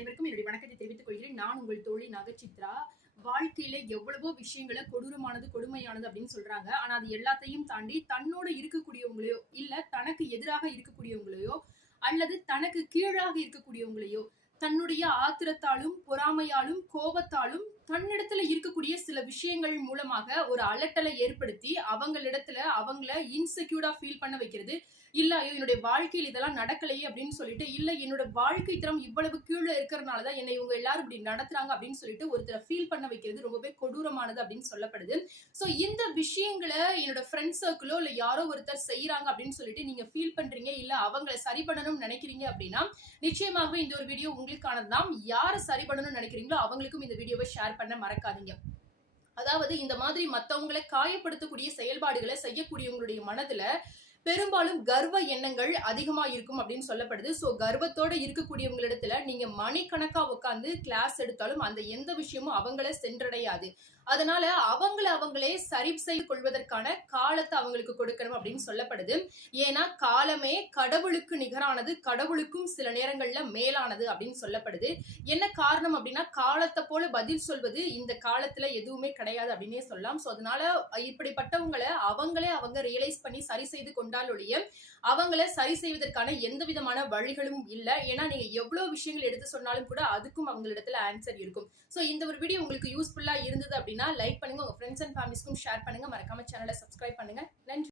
அனைவருக்கும் என்னுடைய வணக்கத்தை தெரிவித்துக் கொள்கிறேன். நான் உங்கள் தோழி நகச்சித்ரா. வாழ்க்கையில எவ்வளவோ விஷயங்களை கொடுமையானது அப்படின்னு சொல்றாங்க. ஆனா அது எல்லாத்தையும் தாண்டி தன்னோட இருக்கக்கூடியவங்களையோ, இல்ல தனக்கு எதிராக இருக்கக்கூடியவங்களையோ, அல்லது தனக்கு கீழாக இருக்கக்கூடியவங்களையோ, தன்னுடைய ஆத்திரத்தாலும், பொறாமையாலும், கோபத்தாலும் தன்னிடத்துல இருக்கக்கூடிய சில விஷயங்கள் மூலமாக ஒரு அலட்டலை ஏற்படுத்தி அவங்கள இன்செக்யூர்டா ஃபீல் பண்ண வைக்கிறது. இல்ல என்னுடைய வாழ்க்கையில் இதெல்லாம் நடக்கலையே அப்படின்னு சொல்லிட்டு, இல்ல என்னோட வாழ்க்கை தரம் இவ்வளவு கீழ இருக்கிறனாலதான் என்னை இவங்க எல்லாரும் இப்படி நடத்துறாங்க அப்படின்னு சொல்லிட்டு ஒருத்தரை ஃபீல் பண்ண வைக்கிறது ரொம்பவே கொடூரமானது அப்படின்னு சொல்லப்படுது. சோ இந்த விஷயங்களை என்னோட ஃப்ரெண்ட் சர்க்கிளோ இல்ல யாரோ ஒருத்தர் செய்யறாங்க அப்படின்னு சொல்லிட்டு நீங்க ஃபீல் பண்றீங்க, இல்ல அவங்களை சரி பண்ணணும்னு நினைக்கிறீங்க அப்படின்னா நிச்சயமாகவே இந்த ஒரு வீடியோ உங்களுக்கானதுதான். யாரை சரி பண்ணணும்னு நினைக்கிறீங்களோ அவங்களுக்கும் இந்த வீடியோவை ஷேர் பண்ண மறக்காதீங்க. அதாவது இந்த மாதிரி மத்தவங்களை காயப்படுத்தக்கூடிய செயல்பாடுகளை செய்யக்கூடியவங்களுடைய மனதுல பெரும்பாலும் கர்வ எண்ணங்கள் அதிகமா இருக்கும் அப்படின்னு சொல்லப்படுது. சோ கர்வத்தோட இருக்கக்கூடியவங்களிடத்துல நீங்க மணிக்கணக்கா உட்கார்ந்து கிளாஸ் எடுத்தாலும் அந்த எந்த விஷயமும் அவங்கள சென்றடையாது. அதனால அவங்களே சரி செய்து கொள்வதற்கான காலத்தை அவங்களுக்கு கொடுக்கணும் அப்படின்னு சொல்லப்படுது. ஏன்னா காலமே கடவுளுக்கு நிகரானது, கடவுளுக்கும் சில நேரங்கள்ல மேலானது அப்படின்னு சொல்லப்படுது. என்ன காரணம் அப்படின்னா காலத்தை போல பதில் சொல்வது இந்த காலத்துல எதுவுமே கிடையாது அப்படின்னே சொல்லலாம். சோ அதனால இப்படிப்பட்டவங்களை அவங்க ரியலைஸ் பண்ணி சரி செய்து கொண்டால் ஒழிய அவங்கள சரி செய்வதற்கான எந்த விதமான வழிகளும் இல்ல. ஏன்னா நீங்க எவ்வளவு விஷயங்கள் எடுத்து சொன்னாலும் கூட அதுக்கும் அவங்களிடத்துல ஆன்சர் இருக்கும். சோ இந்த ஒரு வீடியோ உங்களுக்கு யூஸ்ஃபுல்லா இருந்தது அப்படின்னா லைக் பண்ணுங்க, உங்க ஃப்ரெண்ட்ஸ் அண்ட் ஃபேமிலிஸ்க்கும் ஷேர் பண்ணுங்க, மறக்காம சேனலை சப்ஸ்கிரைப் பண்ணுங்க. நன்றி.